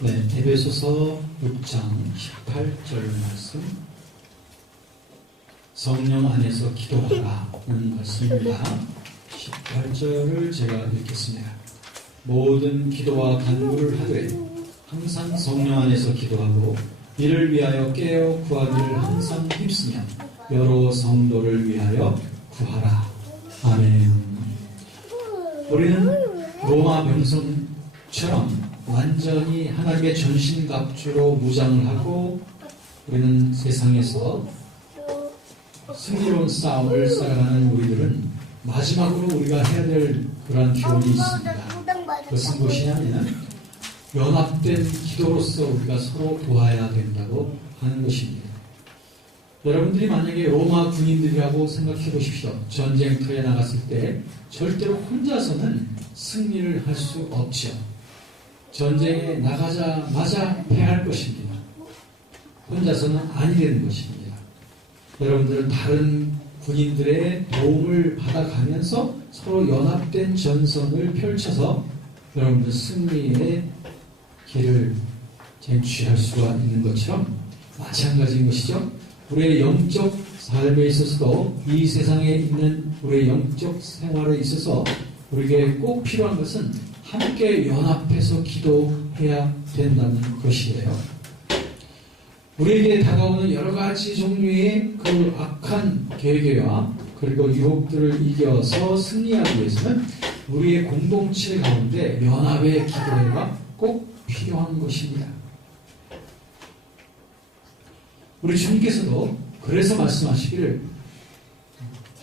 네, 에베소서 6장 18절 말씀, 성령 안에서 기도하라는 말씀입니다. 18절을 제가 읽겠습니다. 모든 기도와 간구를 하되 항상 성령 안에서 기도하고 이를 위하여 깨어 구하기를 항상 힘쓰며 여러 성도를 위하여 구하라. 아멘. 우리는 로마 병성처럼 완전히 하나님의 전신갑주로 무장을 하고 우리는 세상에서 승리로운 싸움을 살아가는 우리들은 마지막으로 우리가 해야 될 그러한 기원이 있습니다. 그것은 무엇이냐면 연합된 기도로서 우리가 서로 도와야 된다고 하는 것입니다. 여러분들이 만약에 로마 군인들이라고 생각해 보십시오. 전쟁터에 나갔을 때 절대로 혼자서는 승리를 할 수 없죠. 전쟁에 나가자마자 패할 것입니다. 혼자서는 아니 되는 것입니다. 여러분들은 다른 군인들의 도움을 받아가면서 서로 연합된 전선을 펼쳐서 여러분들 승리의 길을 쟁취할 수가 있는 것처럼 마찬가지인 것이죠. 우리의 영적 삶에 있어서도 이 세상에 있는 우리의 영적 생활에 있어서 우리에게 꼭 필요한 것은 함께 연합해서 기도해야 된다는 것이에요. 우리에게 다가오는 여러 가지 종류의 그 악한 계계와 그리고 유혹들을 이겨서 승리하기 위해서는 우리의 공동체 가운데 연합의 기도가 꼭 필요한 것입니다. 우리 주님께서도 그래서 말씀하시기를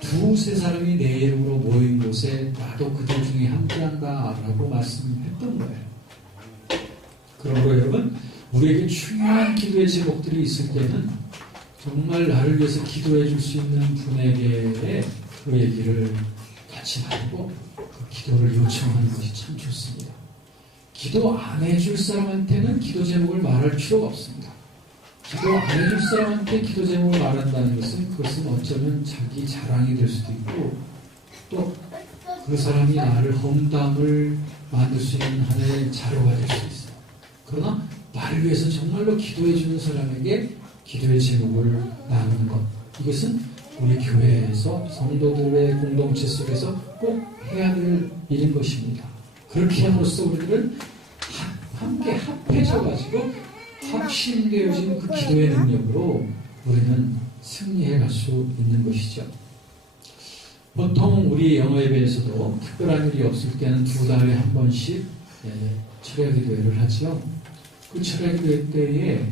두세 사람이 내 이름으로 모인 곳에 나도 그들 중에 함께한다 라고 말씀했던 거예요. 그러므로 여러분, 우리에게 중요한 기도의 제목들이 있을 때는 정말 나를 위해서 기도해 줄 수 있는 분에게 그 얘기를 같이 나누고 그 기도를 요청하는 것이 참 좋습니다. 기도 안 해줄 사람한테는 기도 제목을 말할 필요가 없습니다. 기도 안 해줄 사람한테 기도 제목을 말한다는 것은 그것은 어쩌면 자기 자랑이 될 수도 있고 또 그 사람이 나를 험담을 만들 수 있는 하나의 자료가 될 수 있어요. 그러나 나를 위해서 정말로 기도해 주는 사람에게 기도의 제목을 나누는 것, 이것은 우리 교회에서 성도들의 공동체 속에서 꼭 해야 될 일인 것입니다. 그렇게 함으로써 우리들은 함께 합해져 가지고 확신되어진 그 기도의 능력으로 우리는 승리해 갈 수 있는 것이죠. 보통 우리 영어 예배에서도 특별한 일이 없을 때는 2달에 한 번씩 철야 기도회를 하죠. 그 철야 기도회 때에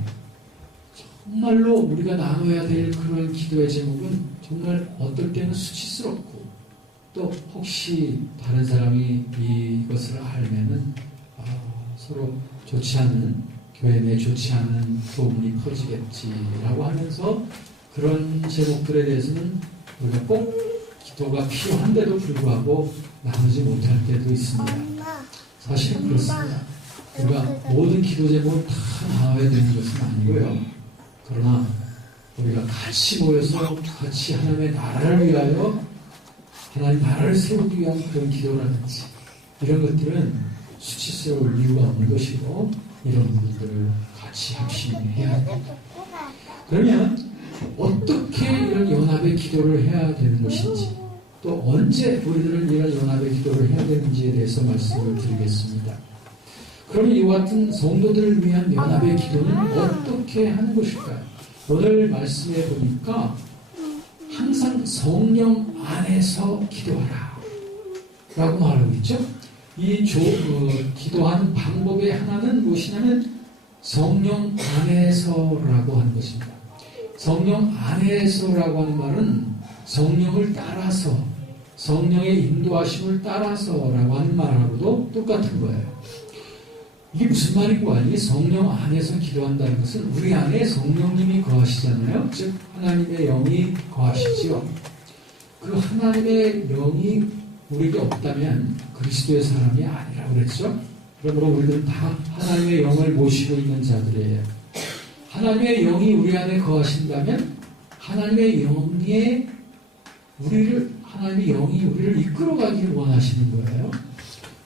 정말로 우리가 나눠야 될 그런 기도의 제목은 정말 어떨 때는 수치스럽고 또 혹시 다른 사람이 이것을 알면은 서로 좋지 않은 교회 내 좋지 않은 소문이 퍼지겠지라고 하면서 그런 제목들에 대해서는 우리가 꼭 기도가 필요한데도 불구하고 나누지 못할 때도 있습니다. 사실은 그렇습니다. 우리가 모든 기도 제목을 다 나눠야 되는 것은 아니고요. 그러나 우리가 같이 모여서 같이 하나님의 나라를 위하여 하나님 나라를 세우기 위한 그런 기도라든지 이런 것들은 수치스러울 이유가 없는 것이고 이런 부분들을 같이 합심해야 합니다. 그러면 어떻게 이런 연합의 기도를 해야 되는 것인지 또 언제 우리들은 이런 연합의 기도를 해야 되는지에 대해서 말씀을 드리겠습니다. 그러면 이와 같은 성도들을 위한 연합의 기도는 어떻게 하는 것일까요? 오늘 말씀에 보니까 항상 성령 안에서 기도하라 라고 말하고 있죠. 이 기도하는 방법의 하나는 무엇이냐면 성령 안에서라고 하는 것입니다. 성령 안에서라고 하는 말은 성령을 따라서 성령의 인도하심을 따라서라고 하는 말하고도 똑같은 거예요. 이게 무슨 말인고 아니? 성령 안에서 기도한다는 것은 우리 안에 성령님이 거하시잖아요. 즉 하나님의 영이 거하시죠. 그 하나님의 영이 우리에게 없다면 그리스도의 사람이 아니라고 그랬죠. 그러므로 우리들은 다 하나님의 영을 모시고 있는 자들이에요. 하나님의 영이 우리 안에 거하신다면 하나님의 영이 우리를 이끌어가기를 원하시는 거예요.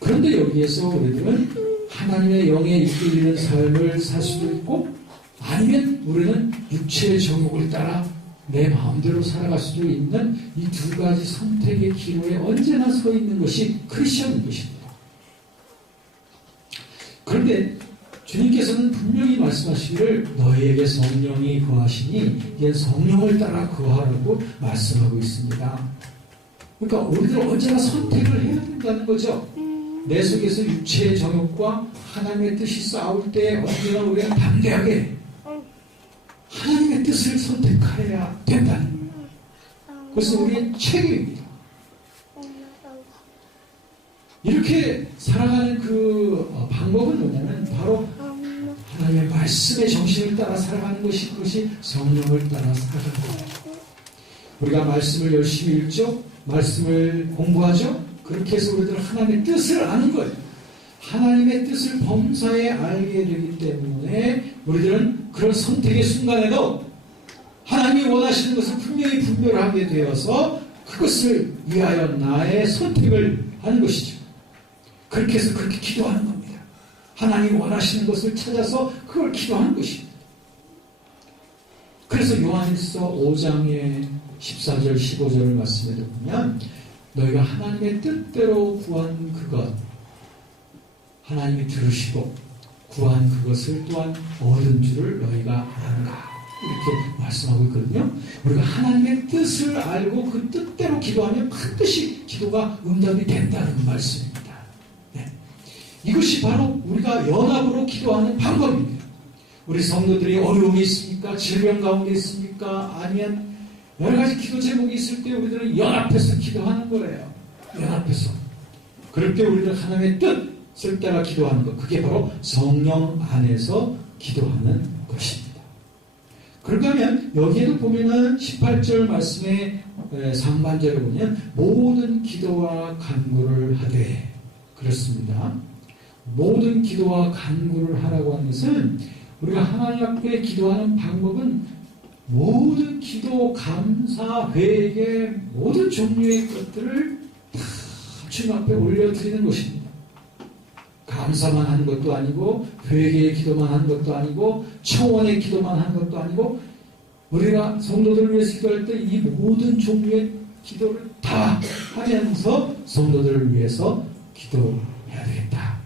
그런데 여기에서 우리들은 하나님의 영에 이끌리는 삶을 살 수도 있고, 아니면 우리는 육체의 정욕을 따라 내 마음대로 살아갈 수도 있는 이 두 가지 선택의 기로에 언제나 서 있는 것이 크리스천인 것입니다. 그런데 주님께서는 분명히 말씀하시기를 너희에게 성령이 거하시니 이제 성령을 따라 거하라고 말씀하고 있습니다. 그러니까 우리들 언제나 선택을 해야 된다는 거죠. 내 속에서 육체의 정욕과 하나님의 뜻이 싸울 때 언제나 우리가 담대하게 하나님의 뜻을 선택해야 된다는 거예요. 그것은 우리의 책임입니다. 이렇게 살아가는 그 방법은 뭐냐면 바로 하나님의 말씀의 정신을 따라 살아가는 것이, 그것이 성령을 따라 살아가는 거예요. 우리가 말씀을 열심히 읽죠. 말씀을 공부하죠. 그렇게 해서 우리들은 하나님의 뜻을 아는 거예요. 하나님의 뜻을 범사에 알게 되기 때문에 우리들은 그런 선택의 순간에도 하나님이 원하시는 것을 분명히 분별하게 되어서 그것을 위하여 나의 선택을 하는 것이죠. 그렇게 해서 그렇게 기도하는 겁니다. 하나님이 원하시는 것을 찾아서 그걸 기도하는 것입니다. 그래서 요한일서 5장의 14절 15절을 말씀해 보면 너희가 하나님의 뜻대로 구한 그것 하나님이 들으시고 구한 그것을 또한 얻은 줄을 너희가 아는가 이렇게 말씀하고 있거든요. 우리가 하나님의 뜻을 알고 그 뜻대로 기도하면 반드시 기도가 응답이 된다는 말씀입니다. 네. 이것이 바로 우리가 연합으로 기도하는 방법입니다. 우리 성도들이 어려움이 있습니까? 질병 가운데 있습니까? 아니면 여러 가지 기도 제목이 있을 때 우리들은 연합해서 기도하는 거예요. 연합해서. 그럴 때 우리는 하나님의 뜻을 따라 기도하는 것. 그게 바로 성령 안에서 기도하는 것입니다. 그런가 하면 여기에도 보면은 18절 말씀의 상반절에 보면 모든 기도와 간구를 하되 그렇습니다. 모든 기도와 간구를 하라고 하는 것은 우리가 하나님 앞에 기도하는 방법은 모든 기도, 감사, 회개, 모든 종류의 것들을 다 주님 앞에 올려드리는 것입니다. 감사만 하는 것도 아니고 회개의 기도만 하는 것도 아니고 청원의 기도만 하는 것도 아니고 우리가 성도들을 위해서 기도할 때 이 모든 종류의 기도를 다 하면서 성도들을 위해서 기도해야 되겠다.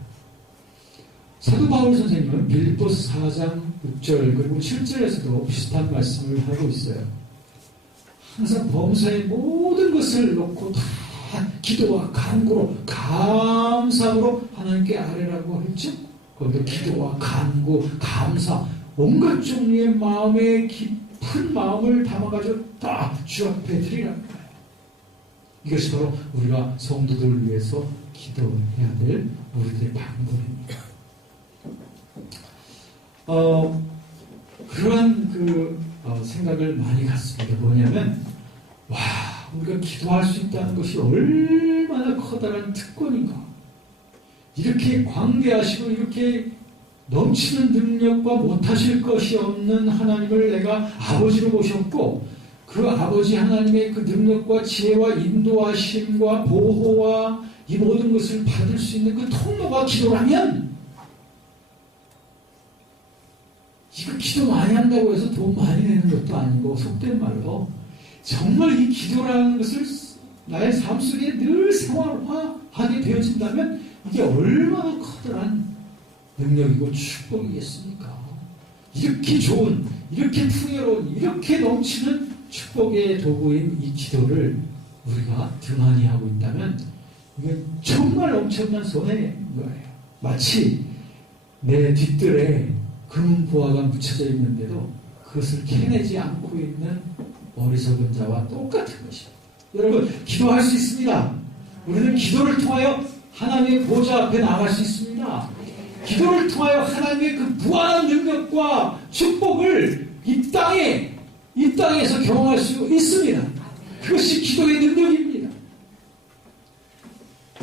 사도 바울 선생님은 빌립보서 4장 6절 그리고 7절에서도 비슷한 말씀을 하고 있어요. 항상 범사의 모든 것을 놓고 다 기도와 간구로 감사로 하나님께 아뢰라고 했죠. 거기도 기도와 간구, 감사 온갖 종류의 마음의 깊은 마음을 담아가지고 다 주 앞에 드리라는 거예요. 이것이 바로 우리가 성도들을 위해서 기도해야 될 우리들의 방법입니다. 그러한 생각을 많이 갖습니다. 뭐냐면, 와, 우리가 기도할 수 있다는 것이 얼마나 커다란 특권인가. 이렇게 광대하시고, 이렇게 넘치는 능력과 못하실 것이 없는 하나님을 내가 아버지로 모셨고, 그 아버지 하나님의 그 능력과 지혜와 인도하심과 보호와 이 모든 것을 받을 수 있는 그 통로가 기도라면, 이거 기도 많이 한다고 해서 돈 많이 내는 것도 아니고 속된 말로 정말 이 기도라는 것을 나의 삶 속에 늘 생활화하게 되어진다면 이게 얼마나 커다란 능력이고 축복이겠습니까? 이렇게 좋은, 이렇게 풍요로운, 이렇게 넘치는 축복의 도구인 이 기도를 우리가 등한히 하고 있다면 이게 정말 엄청난 손해인 거예요. 마치 내 뒷뜰에 금은 보화가 묻혀져 있는데도 그것을 캐내지 않고 있는 어리석은 자와 똑같은 것이죠. 여러분, 기도할 수 있습니다. 우리는 기도를 통하여 하나님의 보좌 앞에 나갈 수 있습니다. 기도를 통하여 하나님의 그 무한한 능력과 축복을 이 땅에서 경험할 수 있습니다. 그것이 기도의 능력입니다.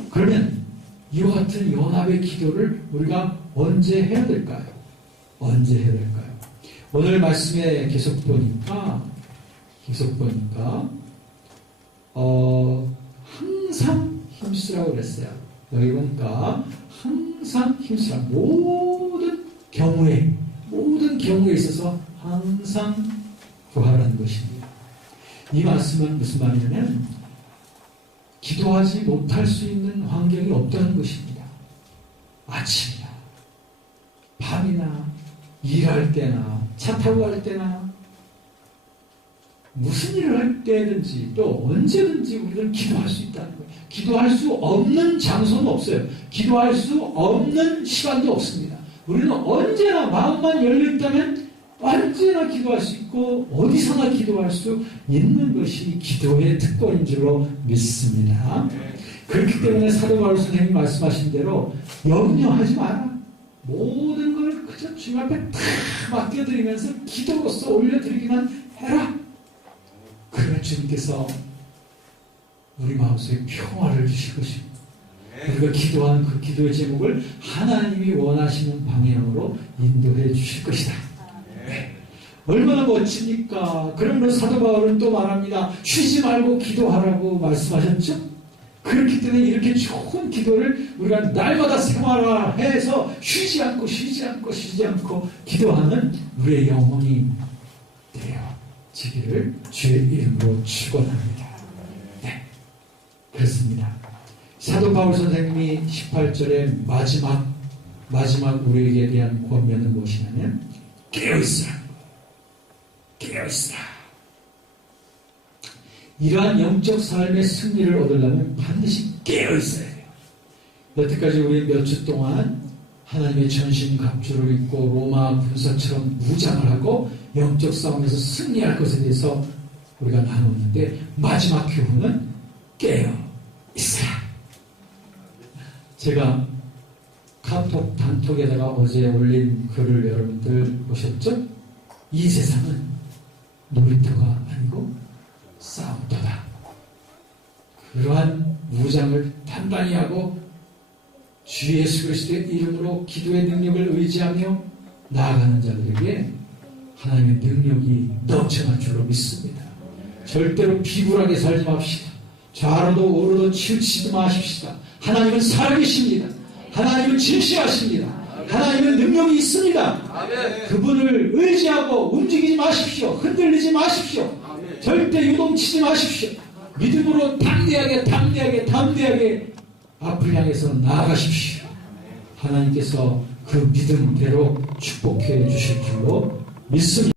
그러면 이와 같은 연합의 기도를 우리가 언제 해야 될까요? 언제 해야 될까요? 오늘 말씀에 계속 보니까 항상 힘쓰라고 그랬어요. 여기 보니까 항상 힘쓰라. 모든 경우에 있어서 항상 구하라는 것입니다. 이 말씀은 무슨 말이냐면 기도하지 못할 수 있는 환경이 없다는 것입니다. 아침이나 밤이나 일할 때나 차 타고 갈 때나 무슨 일을 할 때든지 또 언제든지 우리는 기도할 수 있다는 거예요. 기도할 수 없는 장소는 없어요. 기도할 수 없는 시간도 없습니다. 우리는 언제나 마음만 열려있다면 언제나 기도할 수 있고 어디서나 기도할 수 있는 것이 기도의 특권인 줄로 믿습니다. 그렇기 때문에 사도 바울 선생님이 말씀하신 대로 염려하지 마라. 모든 걸 그저 주님 앞에 다 맡겨드리면서 기도로서 올려드리기만 해라. 그러면 주님께서 우리 마음속에 평화를 주실 것입니다. 우리가 기도한 그 기도의 제목을 하나님이 원하시는 방향으로 인도해 주실 것이다. 네. 얼마나 멋집니까? 그러므로 사도 바울은 또 말합니다. 쉬지 말고 기도하라고 말씀하셨죠? 그렇기 때문에 이렇게 좋은 기도를 우리가 날마다 생활화해서 쉬지 않고 기도하는 우리의 영혼이 되어지기를 주의 이름으로 축원합니다. 네, 그렇습니다. 사도 바울 선생님이 18절에 마지막 우리에게 대한 권면은 무엇이냐면 깨어있으라. 이러한 영적 삶의 승리를 얻으려면 반드시 깨어있어야 돼요. 여태까지 우리 몇 주 동안 하나님의 전신갑주를 입고 로마 군사처럼 무장을 하고 영적 싸움에서 승리할 것에 대해서 우리가 나눴는데 마지막 교훈은 깨어있어라. 제가 카톡 단톡에다가 어제 올린 글을 여러분들 보셨죠? 이 세상은 놀이터가 아니고 싸움터다. 그러한 무장을 단단히 하고 주 예수 그리스도의 이름으로 기도의 능력을 의지하며 나아가는 자들에게 하나님의 능력이 넘쳐난 줄로 믿습니다. 절대로 비굴하게 살지 맙시다. 좌로도 우로도 치우치지 마십시다. 하나님은 살아계십니다. 하나님은 진실하십니다. 하나님은 능력이 있습니다. 그분을 의지하고 움직이지 마십시오. 흔들리지 마십시오. 절대 유동치지 마십시오. 믿음으로 담대하게 앞을 향해서 나아가십시오. 하나님께서 그 믿음대로 축복해 주실 줄로 믿습니다.